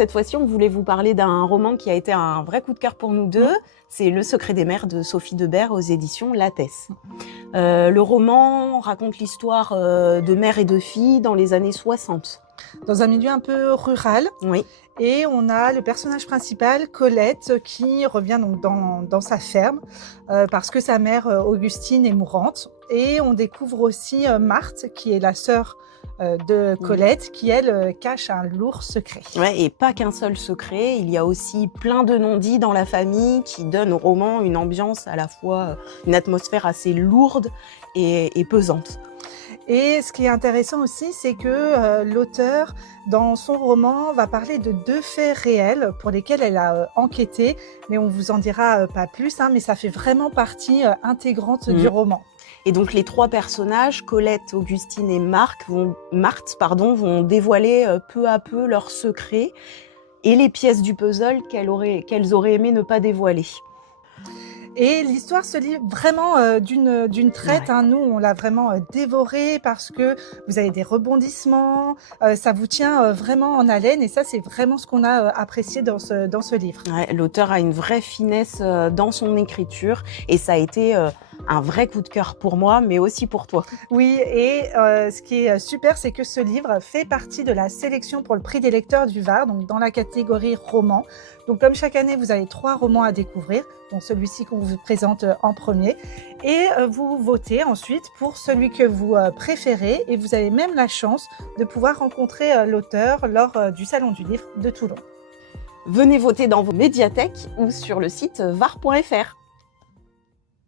cette fois-ci, on voulait vous parler d'un roman qui a été un vrai coup de cœur pour nous deux. C'est Le secret des mers de Sophie Debert aux éditions Lattès. Le roman raconte l'histoire de mère et de fille dans les années 60. Dans un milieu un peu rural. Oui. Et on a le personnage principal, Colette, qui revient donc dans sa ferme parce que sa mère, Augustine, est mourante. Et on découvre aussi Marthe, qui est la sœur de Colette, qui, elle, cache un lourd secret. Ouais, et pas qu'un seul secret, il y a aussi plein de non-dits dans la famille qui donnent au roman une ambiance à la fois, une atmosphère assez lourde et pesante. Et ce qui est intéressant aussi, c'est que l'auteur, dans son roman, va parler de 2 faits réels pour lesquels elle a enquêté, mais on vous en dira pas plus, mais ça fait vraiment partie intégrante du roman. Et donc les 3 personnages, Colette, Augustine et Marthe, vont dévoiler peu à peu leurs secrets et les pièces du puzzle qu'elles auraient aimé ne pas dévoiler. Et l'histoire se lit vraiment d'une traite. Ouais. Nous, on l'a vraiment dévoré parce que vous avez des rebondissements, ça vous tient vraiment en haleine et ça, c'est vraiment ce qu'on a apprécié dans ce livre. Ouais, l'auteur a une vraie finesse dans son écriture et ça a été un vrai coup de cœur pour moi, mais aussi pour toi. Oui, et ce qui est super, c'est que ce livre fait partie de la sélection pour le prix des lecteurs du Var, donc dans la catégorie roman. Donc comme chaque année, vous avez 3 romans à découvrir, dont celui-ci qu'on vous présente en premier. Et vous votez ensuite pour celui que vous préférez et vous avez même la chance de pouvoir rencontrer l'auteur lors du Salon du Livre de Toulon. Venez voter dans vos médiathèques ou sur le site var.fr.